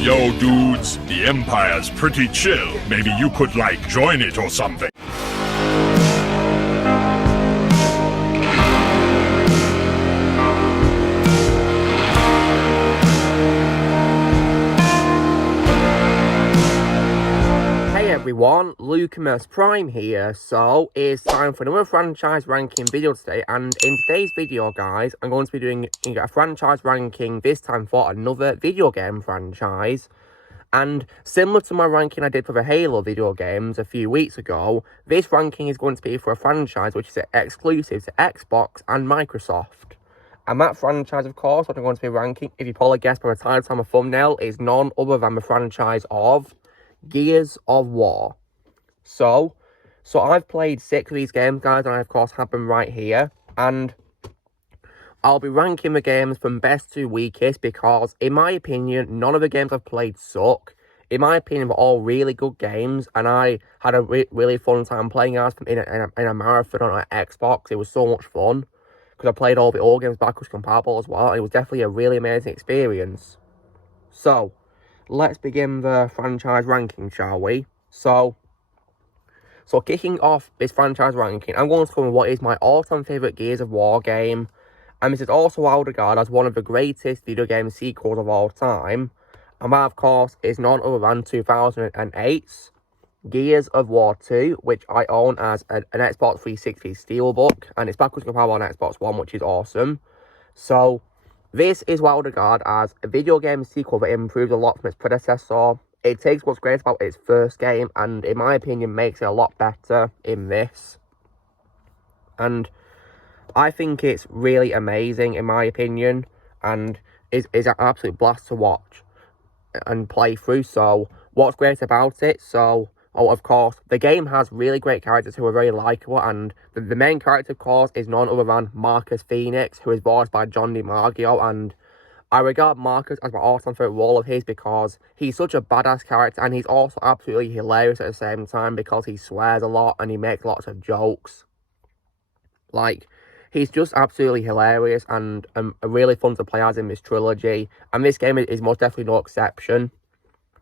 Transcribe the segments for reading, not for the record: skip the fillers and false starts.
Yo, dudes, the Empire's pretty chill. Maybe you could, join it or something. Hey everyone, Lucamus Prime here. So, it's time for another franchise ranking video today, and in today's video, guys, I'm going to be doing a franchise ranking, this time for another video game franchise. And similar to my ranking I did for the Halo video games a few weeks ago, this ranking is going to be for a franchise which is exclusive to Xbox and Microsoft. And that franchise, of course, what I'm going to be ranking, if you probably guessed by the title on the thumbnail, is none other than the franchise of Gears of War. So I've played 6 of these games, guys, and I, of course, have them right here. And I'll be ranking the games from best to weakest because, in my opinion, none of the games I've played suck. In my opinion, they're all really good games, and I had a really fun time playing as in a marathon on Xbox. It was so much fun because I played all the old games backwards compatible as well, and it was definitely a really amazing experience. So, let's begin the franchise ranking, shall we? So kicking off this franchise ranking, I'm going to cover what is my all-time favourite Gears of War game. And this is also regarded as one of the greatest video game sequels of all time. And that, of course, is none other than 2008's Gears of War 2, which I own as an Xbox 360 Steelbook. And it's backwards compatible on Xbox One, which is awesome. So, this is well regarded as a video game sequel that improved a lot from its predecessor. It takes what's great about its first game and, in my opinion, makes it a lot better in this. And I think it's really amazing, in my opinion, and is an absolute blast to watch and play through. So, what's great about it? Of course, the game has really great characters who are very likeable, and the main character, of course, is none other than Marcus Phoenix, who is voiced by John DiMaggio, and I regard Marcus as my all-time favourite role of his because he's such a badass character, and he's also absolutely hilarious at the same time because he swears a lot and he makes lots of jokes. He's just absolutely hilarious and really fun to play as in this trilogy. And this game is most definitely no exception.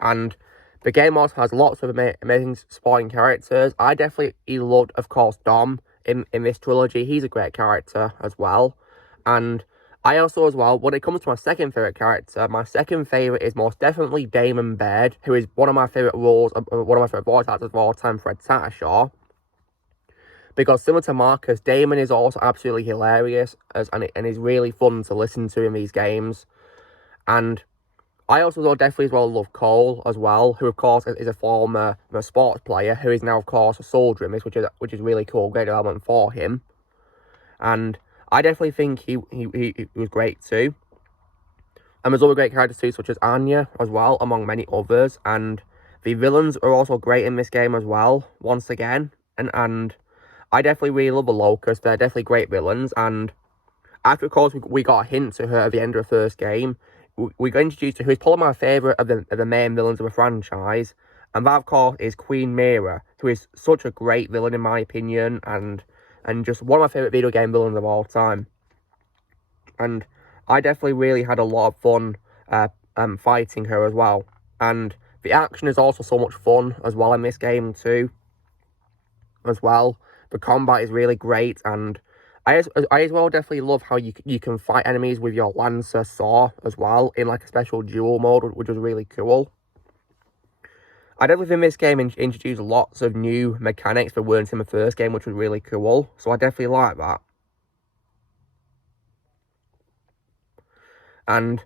And the game also has lots of amazing supporting characters. I definitely loved, of course, Dom in this trilogy. He's a great character as well. And I also, as well, when it comes to my second favourite character, my second favourite is most definitely Damon Baird, who is one of my favourite roles, one of my favourite voice actors of all time, Fred Tatasciore. Because similar to Marcus, Damon is also absolutely hilarious and is really fun to listen to in these games. And I also definitely as well love Cole as well, who of course is a former sports player, who is now of course a soldier in this, which is really cool, great development for him. And I definitely think he was great too. And there's other great characters too, such as Anya as well, among many others. And the villains are also great in this game as well, once again. And I definitely really love the Locust. They're definitely great villains. And after, of course, we got a hint to her at the end of the first game, we got introduced to who is probably my favourite of the main villains of the franchise. And that, of course, is Queen Myrrah, who is such a great villain, in my opinion, and just one of my favourite video game villains of all time. And I definitely really had a lot of fun fighting her as well. And the action is also so much fun as well in this game too. As well. The combat is really great, and I as well definitely love how you can fight enemies with your Lancer Saw as well in a special duel mode, which was really cool. I definitely think this game introduced lots of new mechanics that weren't in the first game, which was really cool, so I definitely like that. And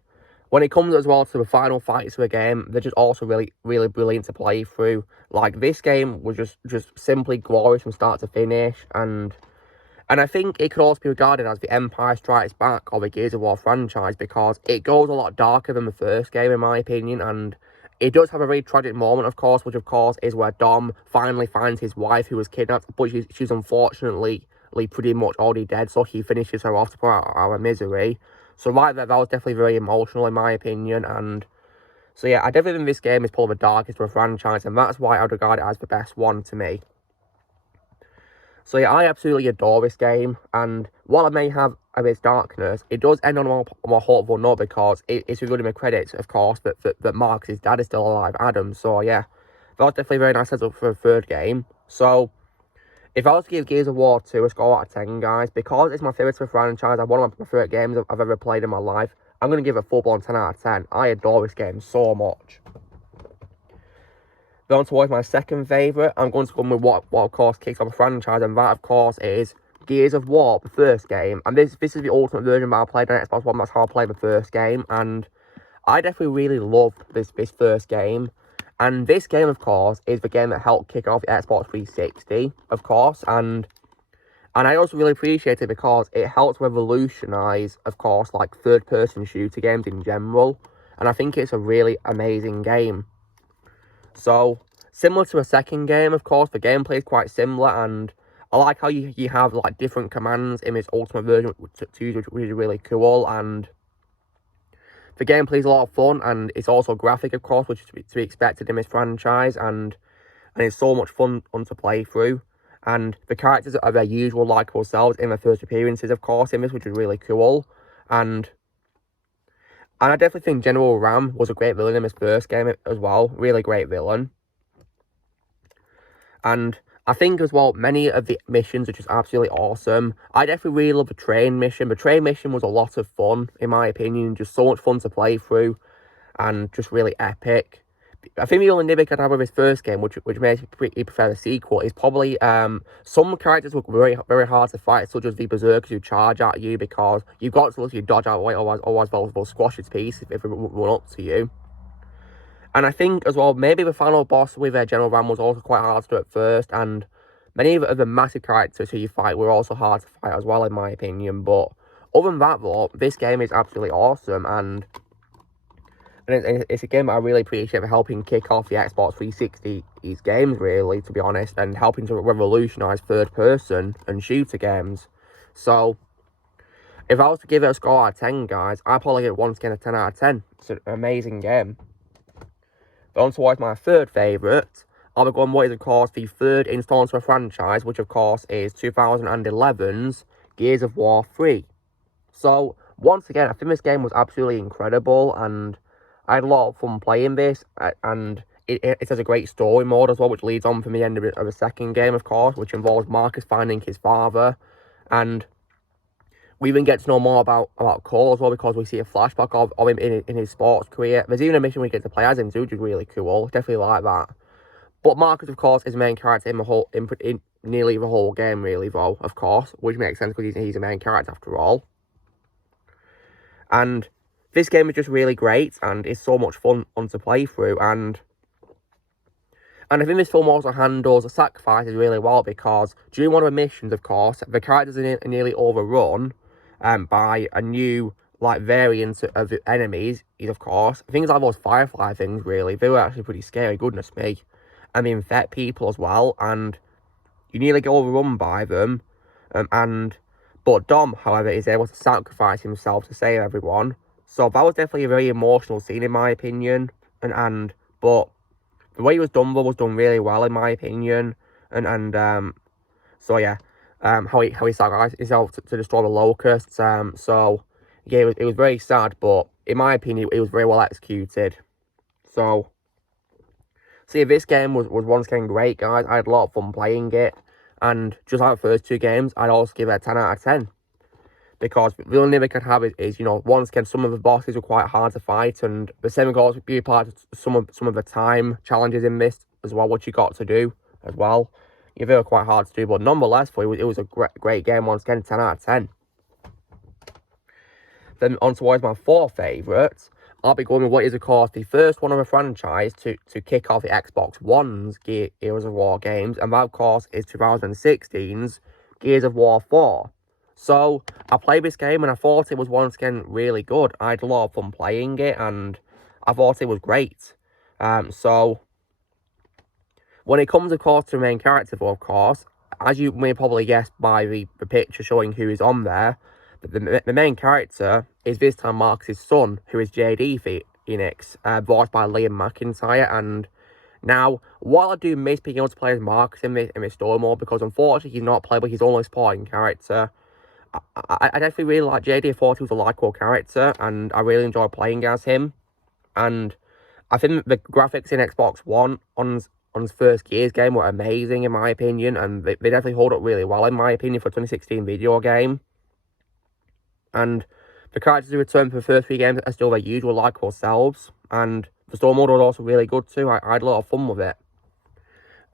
when it comes as well to the final fights of the game, they're just also really, really brilliant to play through. This game was just simply glorious from start to finish, and I think it could also be regarded as the Empire Strikes Back of the Gears of War franchise because it goes a lot darker than the first game, in my opinion, and it does have a very tragic moment, of course, which, of course, is where Dom finally finds his wife who was kidnapped, but she's unfortunately pretty much already dead, so he finishes her off to put out our misery. So that was definitely very emotional, in my opinion, and so yeah, I definitely think this game is probably the darkest of a franchise, and that's why I would regard it as the best one to me. So yeah, I absolutely adore this game, and while it may have of its darkness, it does end on a more hopeful note because it's regarding my credits, of course, that Marcus's dad is still alive, Adam. So yeah, that was definitely a very nice setup for a third game. So if I was to give Gears of War 2 a score out of 10, guys, because it's my favourite franchise, one of my favourite games I've ever played in my life, I'm going to give it a full-blown 10 out of 10. I adore this game so much. Going towards my second favourite, I'm going to come with what of course kicks off the franchise, and that of course is Gears of War, the first game. And this is the ultimate version that I played on Xbox One. That's how I played the first game, and I definitely really loved this first game. And this game, of course, is the game that helped kick off the Xbox 360, of course, and I also really appreciate it because it helps revolutionise, of course, like third-person shooter games in general, and I think it's a really amazing game. So, similar to a second game, of course, the gameplay is quite similar, and I like how you have, like, different commands in this ultimate version, which is really cool, and the gameplay is a lot of fun, and it's also graphic, of course, which is to be expected in this franchise, and it's so much fun to play through, and the characters are their usual likeable selves in their first appearances, of course, in this, which is really cool, and I definitely think General Ram was a great villain in this first game as well. Really great villain. And I think as well, many of the missions are just absolutely awesome. I definitely really love the train mission. The train mission was a lot of fun, in my opinion. Just so much fun to play through. And just really epic. I think the only nitpick I'd have with this first game, which makes me prefer the sequel, is probably some characters were very hard to fight, such as the berserkers who charge at you, because you've got to literally dodge out of the way, otherwise they'll squash its piece if it run up to you. And I think as well, maybe the final boss with General Ram was also quite hard to do at first, and many of the massive characters who you fight were also hard to fight as well, in my opinion. But other than that, though, this game is absolutely awesome, and it's a game that I really appreciate for helping kick off the Xbox 360's games, really, to be honest, and helping to revolutionise third-person and shooter games. So, if I was to give it a score out of 10, guys, I'd probably give it once again a 10 out of 10. It's an amazing game. But on towards my third favourite, I'll be going what is, of course, the third installment to a franchise, which, of course, is 2011's Gears of War 3. So, once again, I think this game was absolutely incredible, and I had a lot of fun playing this, and it has a great story mode as well, which leads on from the end of the second game, of course, which involves Marcus finding his father, and we even get to know more about Cole as well, because we see a flashback of him in his sports career. There's even a mission we get to play as him, which is really cool, definitely like that. But Marcus, of course, is the main character in nearly the whole game, really, though, of course, which makes sense because he's the main character after all. And this game is just really great, and it's so much fun to play through, and I think this film also handles the sacrifices really well, because during one of the missions, of course, the characters are nearly overrun by a new, like, variant of the enemies, of course. Things like those Firefly things, really, they were actually pretty scary, goodness me. And they infect people as well, and you nearly get overrun by them, but Dom, however, is able to sacrifice himself to save everyone. So that was definitely a very emotional scene, in my opinion, but the way it was done really well, in my opinion, so yeah, how he sacrificed himself to destroy the locusts, so yeah, it was very sad, but in my opinion, it was very well executed. So yeah, this game was once again great, guys. I had a lot of fun playing it, and just like the first two games, I'd also give it a 10 out of 10. Because the only nitpick I'd have is, once again, some of the bosses were quite hard to fight, and the same goes be applied to some of the time challenges in this as well, what you got to do as well. Yeah, they were quite hard to do, but nonetheless, it was a great game, once again, 10 out of 10. Then on towards my fourth favourite, I'll be going with what is, of course, the first one of the franchise to kick off the Xbox One's Gears of War games, and that, of course, is 2016's Gears of War 4. So, I played this game, and I thought it was once again really good. I had a lot of fun playing it, and I thought it was great. So, when it comes, of course, to the main character, of course, as you may probably guess by the picture showing who is on there, the main character is this time Marcus' son, who is JD Phoenix, voiced by Liam McIntyre, and Now, while I do miss being able to play as Marcus in this story mode, because unfortunately he's not playable, he's only a supporting character, I definitely really like JD. I thought he was a likeable character, and I really enjoy playing as him. And I think the graphics in Xbox One on his first Gears game were amazing, in my opinion, and they definitely hold up really well, in my opinion, for a 2016 video game. And the characters who returned for the first 3 games are still their usual likeable selves, and the story mode was also really good too. I had a lot of fun with it.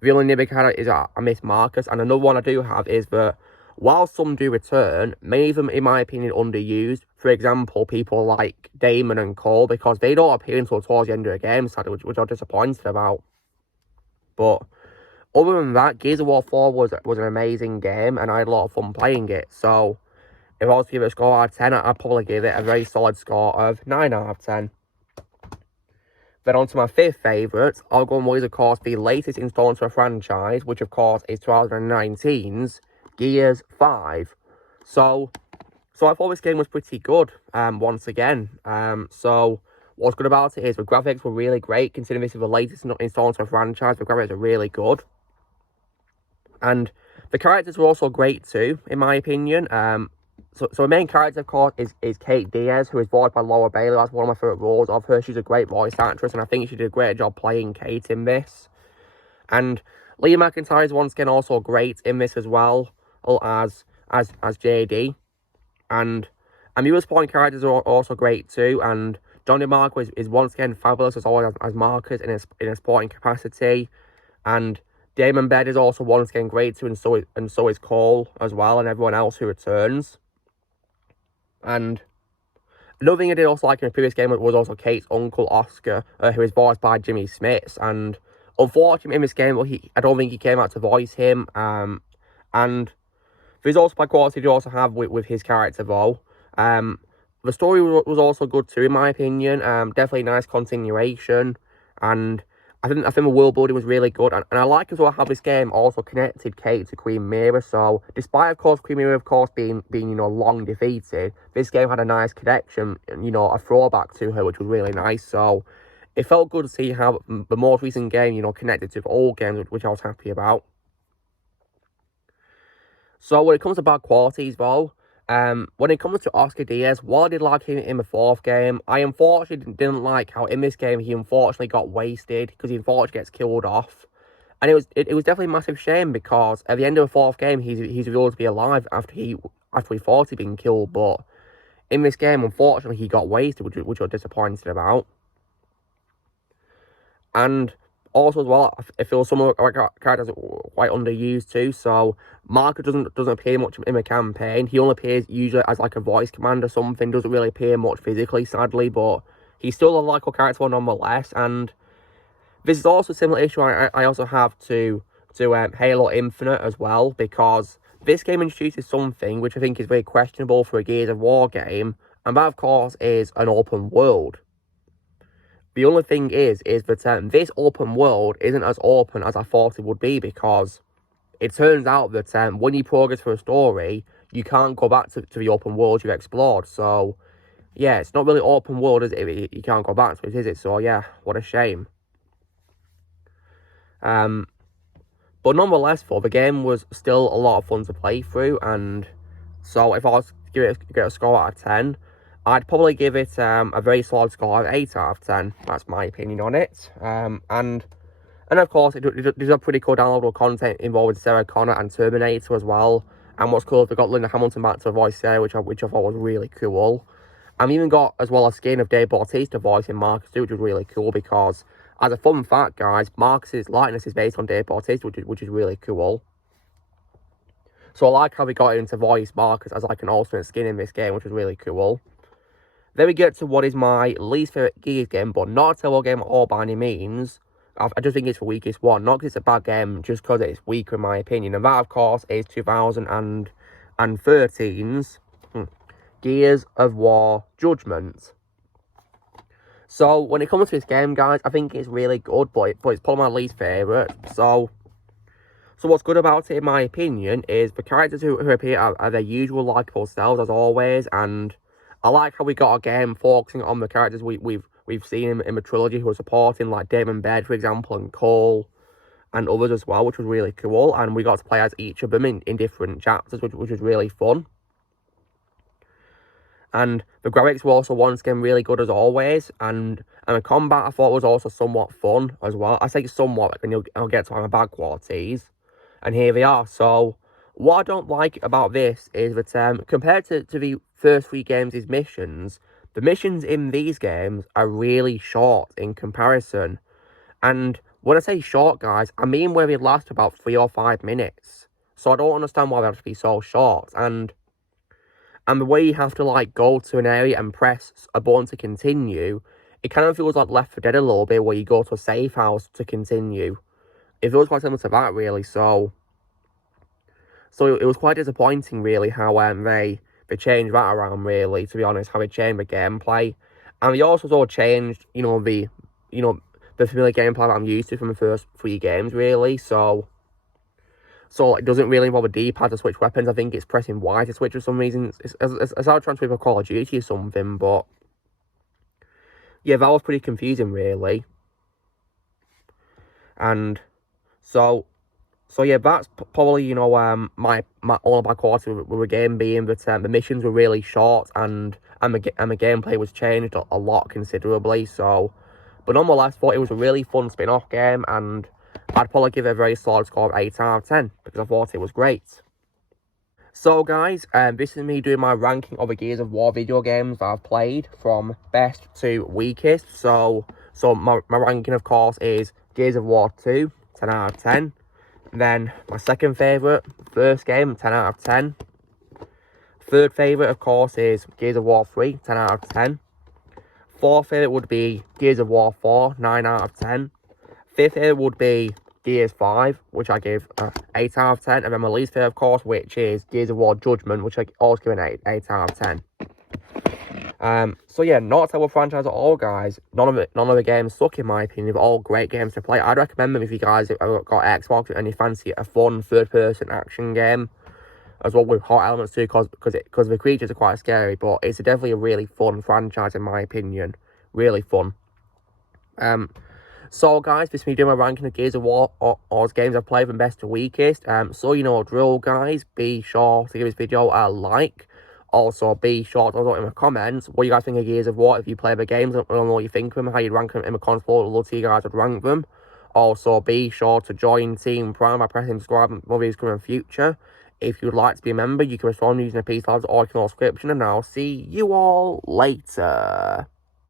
The only nitpick I had is I miss Marcus, and another one I do have is that while some do return, many of them, in my opinion, underused. For example, people like Damon and Cole, because they don't appear until towards the end of the game, sadly, which I'm disappointed about. But other than that, Gears of War 4 was an amazing game, and I had a lot of fun playing it. So if I was to give it a score out of 10, I'd probably give it a very solid score of 9 out of 10. Then on to my 5th favourite, I'll go with, of course, the latest installment to a franchise, which of course is 2019's Gears 5. So I thought this game was pretty good, once again. So what's good about it is the graphics were really great, considering this is the latest installment to a franchise. The graphics are really good. And the characters were also great too, in my opinion. So the main character, of course, is Kate Diaz, who is voiced by Laura Bailey. That's one of my favourite roles of her. She's a great voice actress, and I think she did a great job playing Kate in this. And Leah McIntyre is once again also great in this as well, as JD. And Amula's supporting characters are also great too. And Johnny Marco is once again fabulous as always as Marcus in a supporting capacity. And Damon Bed is also once again great too, and so is Cole as well, and everyone else who returns. And another thing I did also like in the previous game was also Kate's uncle, Oscar, who is voiced by Jimmy Smits. And unfortunately in this game, I don't think he came out to voice him. And there's also by quality you also have with his character though. The story was also good too, in my opinion. Definitely a nice continuation. And I think the world building was really good, and I like as well how this game also connected Kate to Queen Mira. So despite of course Queen Mira of course being long defeated, this game had a nice connection, a throwback to her, which was really nice. So it felt good to see how the most recent game connected to the old games, which I was happy about. So when it comes to bad qualities though, when it comes to Oscar Diaz, while I did like him in the 4th game, I unfortunately didn't like how in this game he unfortunately got wasted, because he unfortunately gets killed off. And it was definitely a massive shame, because at the end of the 4th game he's revealed to be alive after he thought he'd been killed. But in this game, unfortunately, he got wasted, which I was disappointed about. And also as well, I feel some of the characters are quite underused too. So Marco doesn't appear much in the campaign. He only appears usually as like a voice command or something. Doesn't really appear much physically, sadly, but he's still a likable character nonetheless. And this is also a similar issue I also have to Halo Infinite as well, because this game introduces something which I think is very questionable for a Gears of War game, and that of course is an open world. The only thing is that this open world isn't as open as I thought it would be, because it turns out that when you progress through a story, you can't go back to the open world you've explored. So, yeah, it's not really open world, is it? You can't go back to it, is it? So, yeah, what a shame. But nonetheless, though, the game was still a lot of fun to play through, and so if I was to give it a score out of 10, I'd probably give it a very solid score of 8 out of 10. That's my opinion on it. And of course, there's a pretty cool downloadable content involved with Sarah Connor and Terminator as well. And what's cool is they got Linda Hamilton back to voice Sarah, which I thought was really cool. And we even got as well a skin of Dave Bautista voicing Marcus too, which was really cool, because as a fun fact, guys, Marcus's likeness is based on Dave Bautista, which is really cool. So I like how they got him to voice Marcus as like an alternate skin in this game, which was really cool. Then we get to what is my least favourite Gears game, but not a terrible game at all by any means. I just think it's the weakest one. Not because it's a bad game, just because it's weaker in my opinion. And that, of course, is 2013's Gears of War Judgment. So, when it comes to this game, guys, I think it's really good, but it's probably my least favourite. So what's good about it, in my opinion, is the characters who appear are their usual likeable selves, as always, and I like how we got a game focusing on the characters we've we've seen him in the trilogy who are supporting, like Damon Baird, for example, and Cole, and others as well, which was really cool. And we got to play as each of them in different chapters, which was really fun. And the graphics were also once again really good as always, and the combat I thought was also somewhat fun as well. I say somewhat, like, and I'll get to my bad qualities. And here they are. So what I don't like about this is that compared to the first 3 games' missions, the missions in these games are really short in comparison. And when I say short, guys, I mean where they last about 3 or 5 minutes. So I don't understand why they have to be so short. And the way you have to, like, go to an area and press a button to continue, it kind of feels like Left 4 Dead a little bit, where you go to a safe house to continue. It feels quite similar to that, really, so it was quite disappointing, really, how they changed that around, really, to be honest, how they changed the gameplay. And they also changed, the familiar gameplay that I'm used to from the first 3 games, really, so it doesn't really involve a D-pad to switch weapons. I think it's pressing Y to switch for some reason. It's how trying to play for Call of Duty or something, but yeah, that was pretty confusing, really. And so yeah, that's probably, my all of my quality with the game being that the missions were really short and the gameplay was changed a lot considerably. So, but nonetheless, thought it was a really fun spin-off game, and I'd probably give it a very solid score of 8 out of 10, because I thought it was great. So guys, this is me doing my ranking of the Gears of War video games that I've played from best to weakest. So my ranking, of course, is Gears of War 2, 10 out of 10. Then my second favourite, first game, 10 out of 10. Third favourite, of course, is Gears of War 3, 10 out of 10. Fourth favourite would be Gears of War 4, 9 out of 10. Fifth favourite would be Gears 5, which I give 8 out of 10. And then my least favourite, of course, which is Gears of War Judgment, which I also give an 8 out of 10. So yeah, not a terrible franchise at all, guys. None of the games suck, in my opinion. They're all great games to play. I'd recommend them if you guys have got Xbox and you fancy a fun third-person action game, as well with hot elements too, because the creatures are quite scary. But it's definitely a really fun franchise, in my opinion. Really fun. So guys, this is me doing my ranking of Gears of War or games I've played from best to weakest. So you know the drill, guys. Be sure to give this video a like. Also, be sure to in the comments what you guys think of Gears of War. If you play the games, I don't know what you think of them, how you rank them in the comments below. I'd love to see you guys would rank them. Also, be sure to join Team Prime by pressing subscribe and more videos coming in the future. If you'd like to be a member, you can respond using a Peace Labs or a subscription, and I'll see you all later.